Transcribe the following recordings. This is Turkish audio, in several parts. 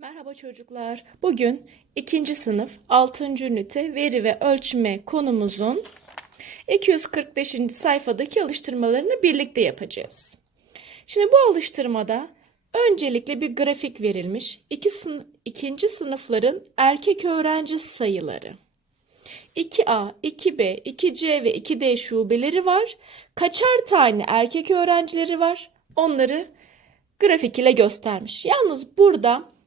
Merhaba çocuklar. Bugün ikinci sınıf 6. ünite veri ve ölçme konumuzun 245. sayfadaki alıştırmalarını birlikte yapacağız. Şimdi bu alıştırmada öncelikle bir grafik verilmiş. İki sın ikinci sınıfların erkek öğrenci sayıları. 2A, 2B, 2C ve 2D şubeleri var. Kaçar tane erkek öğrencileri var? Onları grafik ile göstermiş. Yalnız burada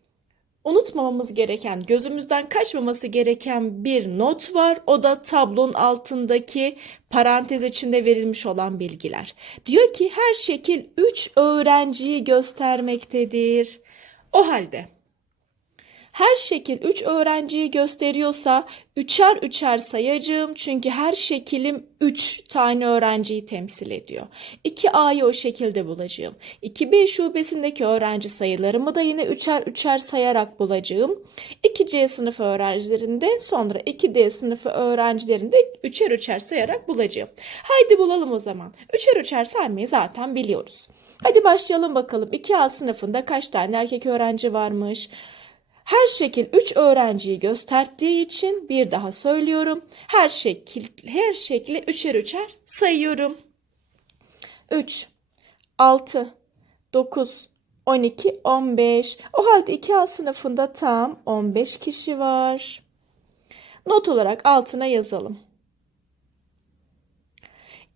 unutmamamız gereken, gözümüzden kaçmaması gereken bir not var. O da tablonun altındaki parantez içinde verilmiş olan bilgiler. Diyor ki her şekil 3 öğrenciyi göstermektedir. O halde her şekil 3 öğrenciyi gösteriyorsa üçer üçer sayacağım çünkü her şekilim 3 tane öğrenciyi temsil ediyor. 2A'yı o şekilde bulacağım. 2B şubesindeki öğrenci sayılarımı da yine üçer üçer sayarak bulacağım. 2C sınıfı öğrencilerinde sonra 2D sınıfı öğrencilerinde üçer üçer sayarak bulacağım. Haydi bulalım o zaman. Üçer üçer saymayı zaten biliyoruz. Hadi başlayalım bakalım. 2A sınıfında kaç tane erkek öğrenci varmış? Her şekil 3 öğrenciyi gösterdiği için bir daha söylüyorum. Her şekil her şekli üçer üçer sayıyorum. 3 6 9 12 15. O halde 2A sınıfında tam 15 kişi var. Not olarak altına yazalım.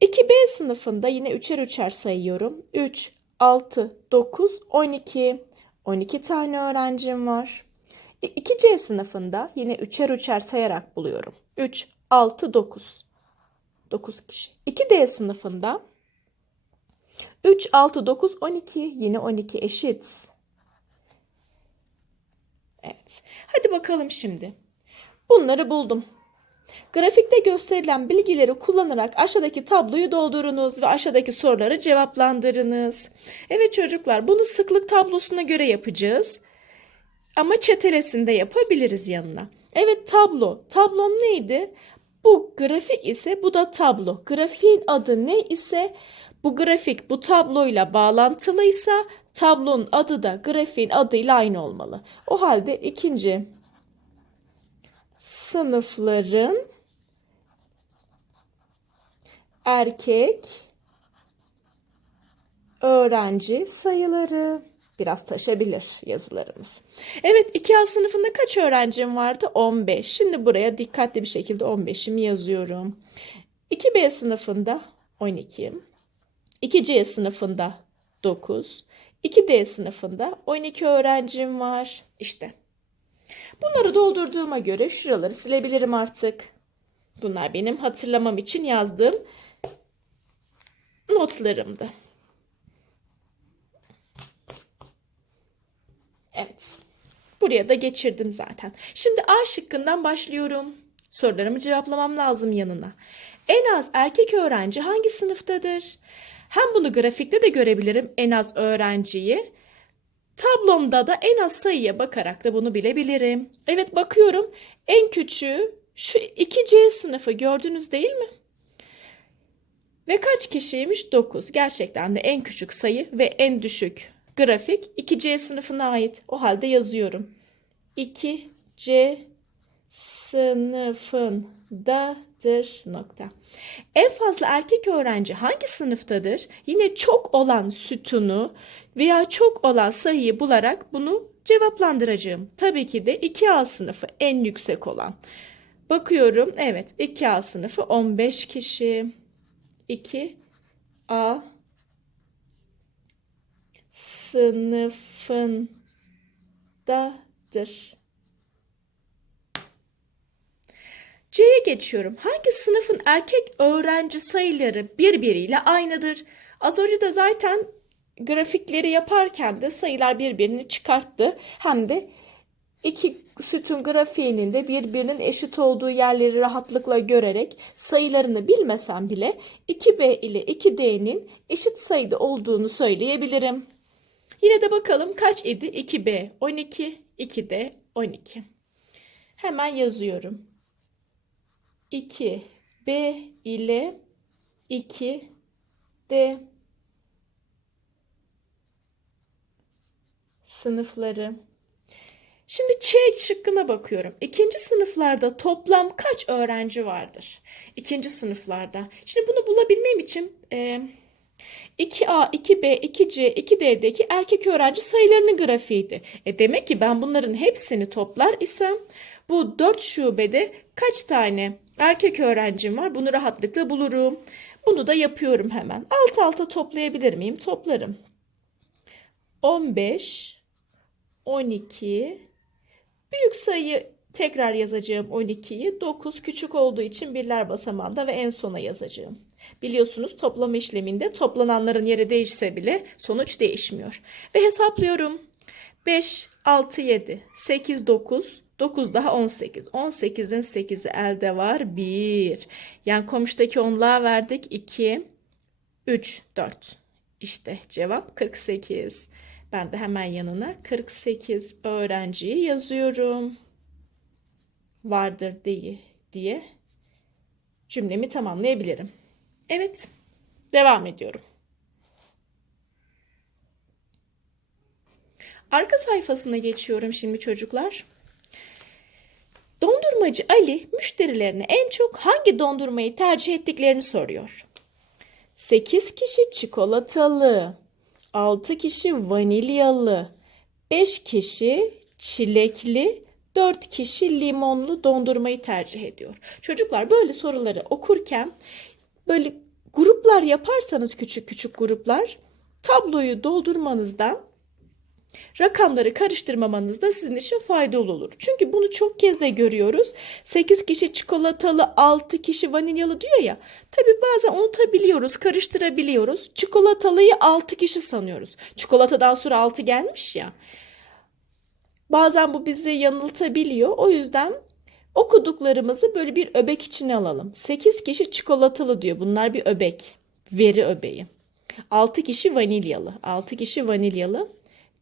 2B sınıfında yine üçer üçer sayıyorum. 3 6 9 12. 12 tane öğrencim var. 2C sınıfında yine üçer üçer sayarak buluyorum. 3, 6, 9. 9 kişi. 2D sınıfında 3, 6, 9, 12. Yine 12 eşit. Evet. Hadi bakalım şimdi. Bunları buldum. Grafikte gösterilen bilgileri kullanarak aşağıdaki tabloyu doldurunuz ve aşağıdaki soruları cevaplandırınız. Evet çocuklar bunu sıklık tablosuna göre yapacağız. Ama çetelesinde yapabiliriz yanına. Evet tablo. Tablom neydi? Bu grafik ise bu da tablo. Grafiğin adı ne ise bu grafik bu tabloyla bağlantılıysa tablonun adı da grafiğin adıyla aynı olmalı. O halde ikinci sınıfların erkek öğrenci sayıları biraz taşabilir yazılarımız. Evet 2A sınıfında kaç öğrencim vardı? 15. Şimdi buraya dikkatli bir şekilde 15'imi yazıyorum. 2B sınıfında 12. 2C sınıfında 9. 2D sınıfında 12 öğrencim var. İşte. Bunları doldurduğuma göre şuraları silebilirim artık. Bunlar benim hatırlamam için yazdığım notlarımdı. Evet. Buraya da geçirdim zaten. Şimdi A şıkkından başlıyorum. Sorularımı cevaplamam lazım yanına. En az erkek öğrenci hangi sınıftadır? Hem bunu grafikte de görebilirim en az öğrenciyi. Tablomda da en az sayıya bakarak da bunu bilebilirim. Evet bakıyorum. En küçüğü şu 2C sınıfı gördünüz değil mi? Ve kaç kişiymiş? 9. Gerçekten de en küçük sayı ve en düşük grafik 2C sınıfına ait. O halde yazıyorum. 2C sınıfındadır nokta. En fazla erkek öğrenci hangi sınıftadır? Yine çok olan sütunu veya çok olan sayıyı bularak bunu cevaplandıracağım. Tabii ki de 2A sınıfı en yüksek olan. Bakıyorum. Evet 2A sınıfı 15 kişi. 2A sınıfındadır. C'ye geçiyorum. Hangi sınıfın erkek öğrenci sayıları birbiriyle aynıdır? Az önce de zaten grafikleri yaparken de sayılar birbirini çıkarttı. Hem de iki sütun grafiğinin de birbirinin eşit olduğu yerleri rahatlıkla görerek sayılarını bilmesem bile 2B ile 2D'nin eşit sayıda olduğunu söyleyebilirim. Yine de bakalım kaç idi? 2B 12, 2D 12. Hemen yazıyorum. 2B ile 2D sınıfları. Şimdi Ç şıkkına bakıyorum. İkinci sınıflarda toplam kaç öğrenci vardır? İkinci sınıflarda. Şimdi bunu bulabilmem için e, 2A, 2B, 2C, 2D'deki erkek öğrenci sayılarının grafiğiydi. E demek ki ben bunların hepsini toplar isem bu 4 şubede kaç tane erkek öğrencim var? Bunu rahatlıkla bulurum. Bunu da yapıyorum hemen. Alt alta toplayabilir miyim? Toplarım. 15, 12, büyük sayı tekrar yazacağım 12'yi. 9 küçük olduğu için birler basamağında ve en sona yazacağım. Biliyorsunuz toplama işleminde toplananların yeri değişse bile sonuç değişmiyor. Ve hesaplıyorum. 5, 6, 7, 8, 9, 9 daha 18. 18'in 8'i elde var. 1. Yan komşudaki onluğa verdik. 2, 3, 4. İşte cevap 48. Ben de hemen yanına 48 öğrenciyi yazıyorum. Vardır diye diye cümlemi tamamlayabilirim. Evet, devam ediyorum. Arka sayfasına geçiyorum şimdi çocuklar. Dondurmacı Ali müşterilerine en çok hangi dondurmayı tercih ettiklerini soruyor. 8 kişi çikolatalı, 6 kişi vanilyalı, 5 kişi çilekli, 4 kişi limonlu dondurmayı tercih ediyor. Çocuklar böyle soruları okurken böyle gruplar yaparsanız küçük küçük gruplar tabloyu doldurmanızda rakamları karıştırmamanız da sizin için faydalı olur. Çünkü bunu çok kez de görüyoruz. 8 kişi çikolatalı, 6 kişi vanilyalı diyor ya. Tabi bazen unutabiliyoruz, karıştırabiliyoruz. Çikolatalıyı 6 kişi sanıyoruz. Çikolatadan sonra 6 gelmiş ya. Bazen bu bizi yanıltabiliyor. O yüzden okuduklarımızı böyle bir öbek içine alalım. 8 kişi çikolatalı diyor. Bunlar bir öbek. Veri öbeği. 6 kişi vanilyalı. 6 kişi vanilyalı.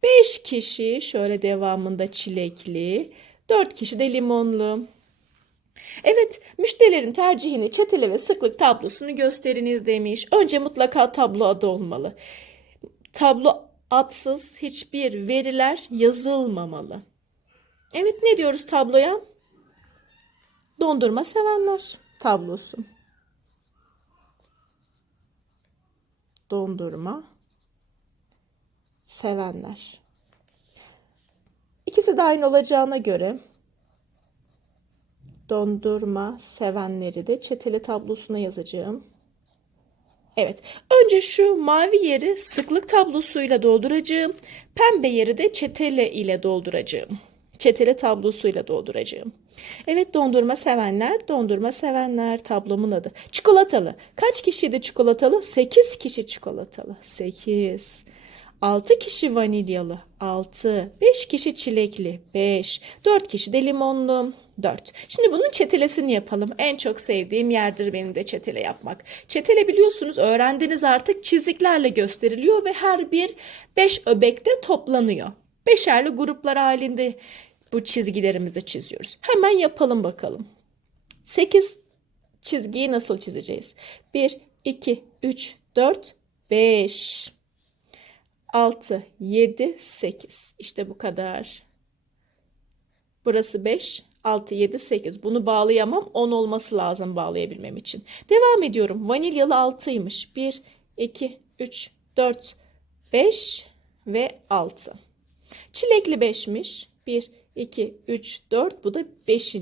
5 kişi şöyle devamında çilekli. 4 kişi de limonlu. Evet, müşterilerin tercihini çetele ve sıklık tablosunu gösteriniz demiş. Önce mutlaka tablo adı olmalı. Tablo adsız hiçbir veriler yazılmamalı. Evet ne diyoruz tabloya? Dondurma sevenler tablosu. Dondurma sevenler. İkisi de aynı olacağına göre dondurma sevenleri de çeteli tablosuna yazacağım. Evet. Önce şu mavi yeri sıklık tablosuyla dolduracağım. Pembe yeri de çetele ile dolduracağım. Çetele tablosuyla dolduracağım. Evet dondurma sevenler, dondurma sevenler tablomun adı. Çikolatalı. Kaç kişiydi çikolatalı? 8 kişi çikolatalı. 8. 6 kişi vanilyalı. 6. 5 kişi çilekli. 5. 4 kişi de limonlu. 4. Şimdi bunun çetelesini yapalım. En çok sevdiğim yerdir benim de çetele yapmak. Çetele biliyorsunuz öğrendiniz artık çiziklerle gösteriliyor ve her bir 5 öbekte toplanıyor. Beşerli gruplar halinde bu çizgilerimizi çiziyoruz. Hemen yapalım bakalım. 8 çizgiyi nasıl çizeceğiz? 1, 2, 3, 4, 5, 6, 7, 8. İşte bu kadar. Burası 5, 6, 7, 8. Bunu bağlayamam. 10 olması lazım bağlayabilmem için. Devam ediyorum. Vanilyalı 6'ymış. 1, 2, 3, 4, 5 ve 6. Çilekli 5'miş. 1, 2, 3, 4. Bu da 5.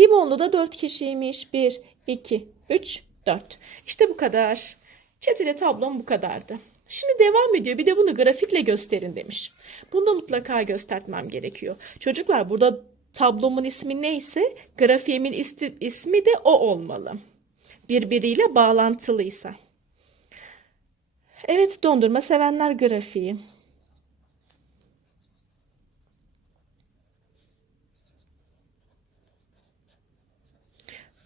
Limonlu da 4 kişiymiş. 1, 2, 3, 4. İşte bu kadar. Çetele tablom bu kadardı. Şimdi devam ediyor. Bir de bunu grafikle gösterin demiş. Bunu da mutlaka göstermem gerekiyor. Çocuklar burada tablomun ismi neyse grafiğimin ismi de o olmalı. Birbiriyle bağlantılıysa. Evet dondurma sevenler grafiği.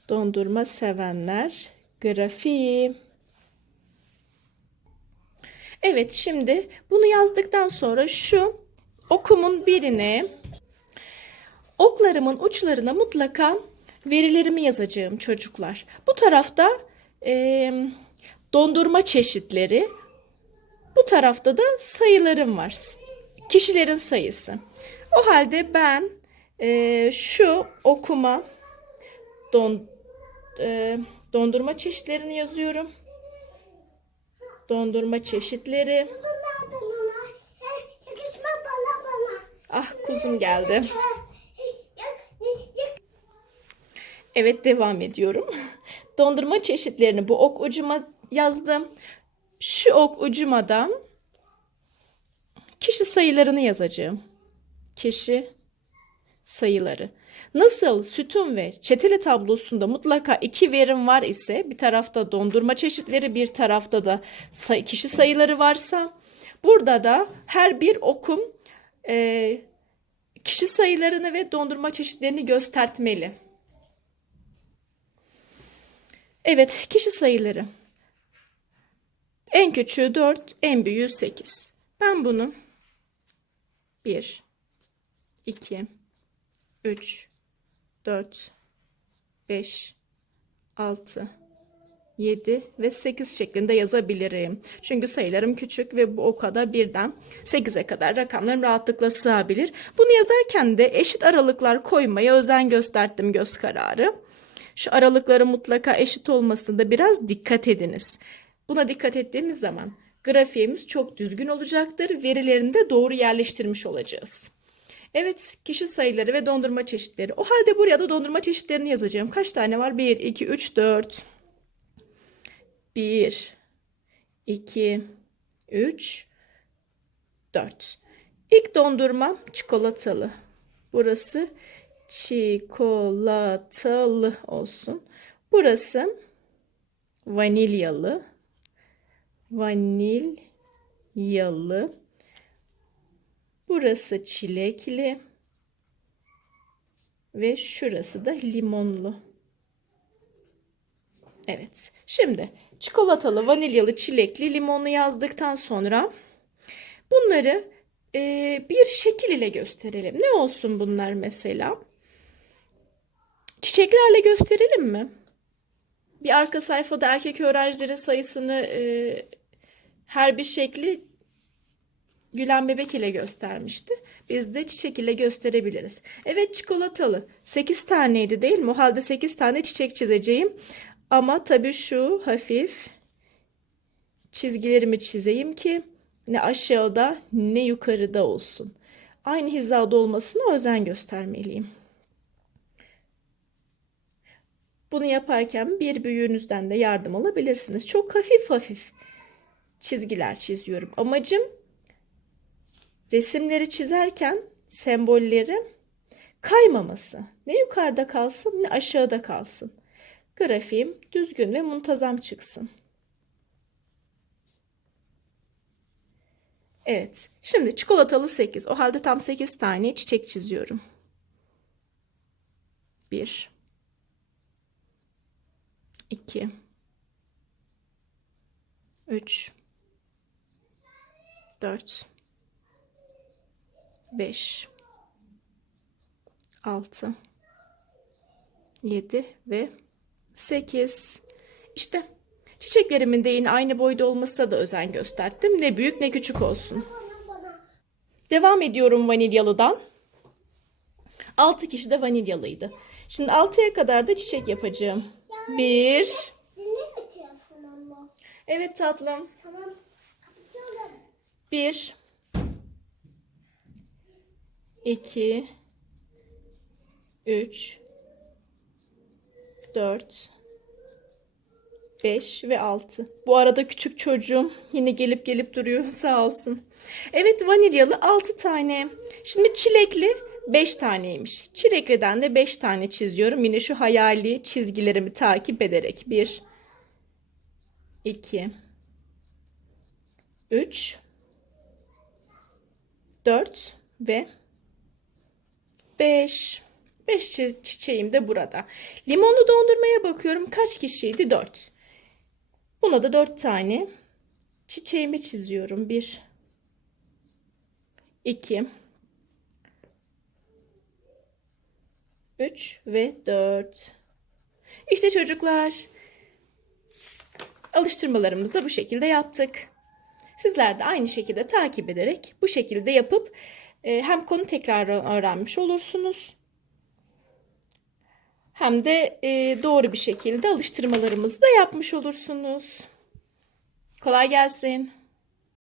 Dondurma sevenler grafiği. Evet şimdi bunu yazdıktan sonra şu okumun birine oklarımın uçlarına mutlaka verilerimi yazacağım çocuklar. Bu tarafta e, dondurma çeşitleri bu tarafta da sayılarım var. Kişilerin sayısı. O halde ben e, şu okuma don, e, dondurma çeşitlerini yazıyorum. Dondurma çeşitleri. Ah kuzum geldi. Evet devam ediyorum. Dondurma çeşitlerini bu ok ucuma yazdım. Şu ok ucuma da kişi sayılarını yazacağım. Kişi sayıları. Nasıl sütun ve çeteli tablosunda mutlaka iki verim var ise bir tarafta dondurma çeşitleri bir tarafta da kişi sayıları varsa burada da her bir okum eee, kişi sayılarını ve dondurma çeşitlerini göstertmeli. Evet, kişi sayıları. En küçüğü 4, en büyüğü 8. Ben bunu 1, 2, 3, 4, 5, 6, 7 ve 8 şeklinde yazabilirim. Çünkü sayılarım küçük ve bu o kadar birden 8'e kadar rakamlarım rahatlıkla sığabilir. Bunu yazarken de eşit aralıklar koymaya özen gösterdim göz kararı. Şu aralıkların mutlaka eşit olmasında biraz dikkat ediniz. Buna dikkat ettiğimiz zaman grafiğimiz çok düzgün olacaktır. Verilerini de doğru yerleştirmiş olacağız. Evet, kişi sayıları ve dondurma çeşitleri. O halde buraya da dondurma çeşitlerini yazacağım. Kaç tane var? 1, 2, 3, 4. 1, 2, 3, 4. İlk dondurma çikolatalı. Burası çikolatalı olsun. Burası vanilyalı. Vanilyalı. Burası çilekli. Ve şurası da limonlu. Evet. Şimdi çikolatalı, vanilyalı, çilekli, limonlu yazdıktan sonra bunları e, bir şekil ile gösterelim. Ne olsun bunlar mesela? Çiçeklerle gösterelim mi? Bir arka sayfada erkek öğrencilerin sayısını e, her bir şekli gülen bebek ile göstermişti. Biz de çiçek ile gösterebiliriz. Evet çikolatalı. 8 taneydi değil mi? O halde 8 tane çiçek çizeceğim. Ama tabii şu hafif çizgilerimi çizeyim ki ne aşağıda ne yukarıda olsun. Aynı hizada olmasına özen göstermeliyim. Bunu yaparken bir büyüğünüzden de yardım alabilirsiniz. Çok hafif hafif çizgiler çiziyorum. Amacım resimleri çizerken sembolleri kaymaması. Ne yukarıda kalsın ne aşağıda kalsın. Grafiğim düzgün ve muntazam çıksın. Evet. Şimdi çikolatalı 8. O halde tam 8 tane çiçek çiziyorum. 1 2 3 4 5 6 7 ve 8 İşte çiçeklerimin de yine aynı boyda olmasına da özen gösterdim. Ne büyük ne küçük olsun. Devam ediyorum vanilyalıdan. 6 kişi de vanilyalıydı. Şimdi 6'ya kadar da çiçek yapacağım. 1 Senin mi telefonun mu? Evet tatlım. Tamam. 1 2 3 4 5 ve 6. Bu arada küçük çocuğum yine gelip gelip duruyor sağ olsun. Evet vanilyalı 6 tane. Şimdi çilekli 5 taneymiş. Çilekliden de 5 tane çiziyorum. Yine şu hayali çizgilerimi takip ederek. 1 2 3 4 ve 5. 5 çiçeğim de burada. Limonlu dondurmaya bakıyorum. Kaç kişiydi? 4. Buna da 4 tane çiçeğimi çiziyorum. 1 2 3 ve 4. İşte çocuklar. Alıştırmalarımızı bu şekilde yaptık. Sizler de aynı şekilde takip ederek bu şekilde yapıp hem konu tekrarı öğrenmiş olursunuz. Hem de e, doğru bir şekilde alıştırmalarımızı da yapmış olursunuz. Kolay gelsin.